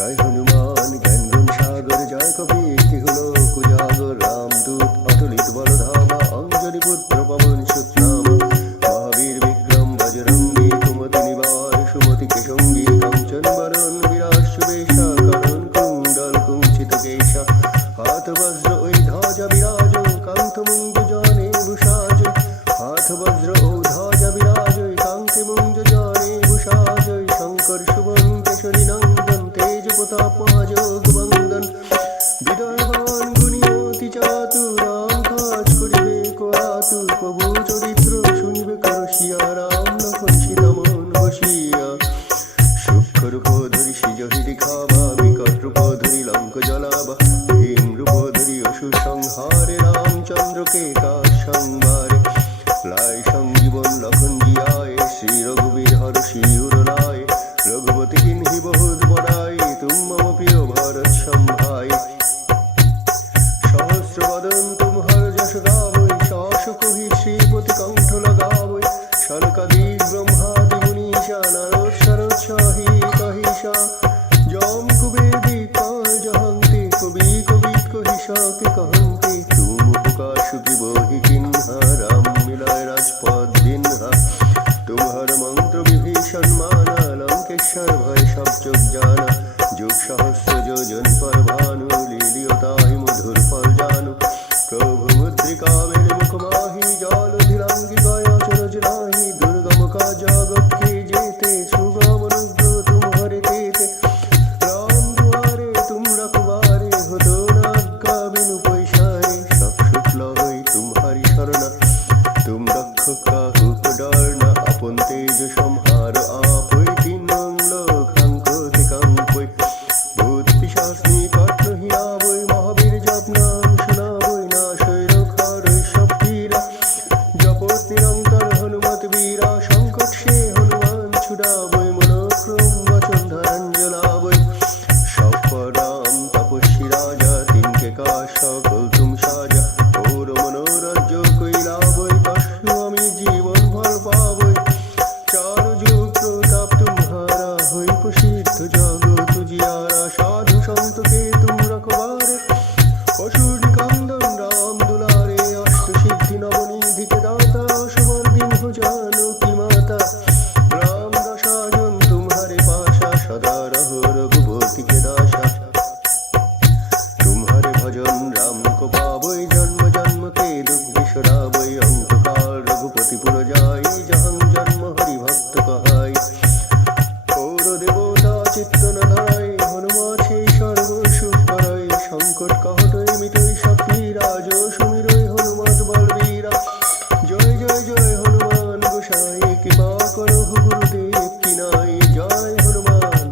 জয় হনুমান জ্ঞান গুণ সাগর, জয় কবি কি হলো কুজাগর, রামদূত অতুলিত বলধামা, অঞ্জলি পুত্র পবন সুত নাম, মহাবীর বিক্রম বজরঙ্গী, কুমতি নিবার সুমতি কে সঙ্গী, কাঞ্চন বরণ বিরাট সুবেশা, কানন কুণ্ডল কুঞ্চিত কেশা, হাত বজ্র ওই ধ্বজা বিরাজ, কান্ত মুঞ্জ জনে ভূষাজ, হাত বজ্র ও ধ্বজা বিরাজ, কান্তে মুঞ্জ জনে ভূষাজ, শঙ্কর শুভম কেশরী নন্দন, তেজ প্রতাপ মহাযোগ বন্দন, বিদয়বান গুণী অতি চাতুর, রাম কাজ করিবে কো আতুর, প্রভু চরিত্র শুনিবে করসিয়া, রাম লক্ষণ সীতা মন বসিয়া, সূক্ষ্ম রূপ ধরি সিজহি দেখাবা, বিকট রূপ ধরি লঙ্ক জ্বলাবা, ভীম রূপ ধরি অসুর সংহারে, রামচন্দ্রকে কাজ সংবারে, লাই সঞ্জীবন লক্ষণ জিয়ায়, শ্রী রঘুবীর হর শিউর রায়, রঘুপতি কিন্হি বহুত বড়াই, তুম মম প্রিয় ভরত সম্ভাই, সহস্র বদন তুমহর যশ গাবই, শশ কহি শ্রীপতি কণ্ঠ লাগাবই, সনকাদিক ব্রহ্মাদি মুনীষা, নারদ শরৎ সহিত অহিষা, যম কুবের দিকপাল জহন্তে, কবি কবিত কহি সকে কহন্তে, তুম উপকার সুখী বহি কিন্হা, রাম মিলায় রাজপদ দিনহা, तुम्हार मंत्र विभीषण माना, लंकेश्वर भय सब चुप जाना, जुग सहस्र योजन पर भानु, लीलियोताहि मधुर फल जानू, प्रभु मुद्रिका मेरे मुख माही, जाल धिलांगी गया चरज नाही, दुर्गम का जगत के जेते, सुगम अनुग्रह तुम्हारे तेते, राम दुआरे तुम रखवारे, हो तो न आज्ञा बिनु पैसारे, सब शुक्ल होई तुम्हारी शरणा, तुम रक्षक काहू को डरना, আপন তেজ সম্হার আপই, তিনং লোকাঙ্কতে কাঙ্কই, ভূত পিশাচ নিকট নহি আবই, মহাবীর জপ নাম শোনাবই, নাশই রোখারই সব পীড়া, জপত নিরন্তর হনুমত বীরা, সংকট সে হনুমান ছুড়াবই, মনোক্রম বচন ধ্যান জ্বলাবই, সব রাম তপস্বী রাজা, তিনকে কাজ সকল তুম সাজা, ওর মনোরাজ্য কইলাবই, কষ্ট আমি জীবন ভর পাবই, चार जुग प्रताप तुम्हारा, होई प्रसिद्ध जगत जियारा, साधु संत के तुम रखवारे, असुर निकंदन राम दुलारे, अष्ट सिद्धि नवनिधि के दाता, सुवर दिन हो जानो की माता, राम दशाजन तुम्हारे पाशा, सदा रहो रघुपति के दासा, तुम्हारे भजन राम को पावई, जन्म जन्म के दुख बिसरावई, अंतकाल रघुपति पुर जाई, जहं जन्म हरि भक्त कहाई, और देवता चित्त न धराई, हनुमान সেই সর্ব সুখ করাই, সংকট কাহটই মিটই সব পীড়া, जो সুমিরই হনুমত বলবীরা, জয় জয় জয় হনুমান গোসাই, কৃপা করো গুরুদেব কি নাই, জয় হনুমান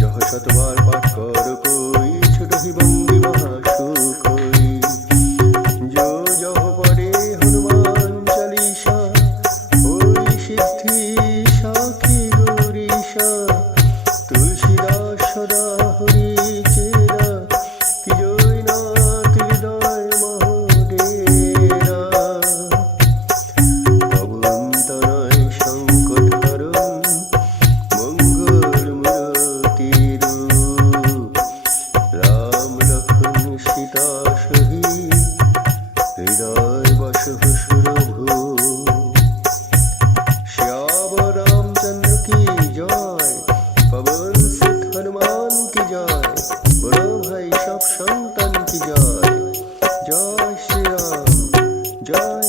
যহ শতবার পাঠ কর কই, ছোট হি বন্দি মহাসুখ হই, जो जह पढ़े हनुमान चालीसा, होई सिद्धि साखी गौरीशा, तुलसीदास सदा हरि चेरा, कि जय नाथ हृदय महोडेरा, पवन तनय संकट हरণ, मंगल मूर्ति रूप, राम लक्ष्मण सीता सहित, हृदय बसहु सुरभु, श्याम रामचंद्र की जय, पवन सुत हनुमान की जय, बड़ो भाई सब संतन की जय, जय श्री राम, जय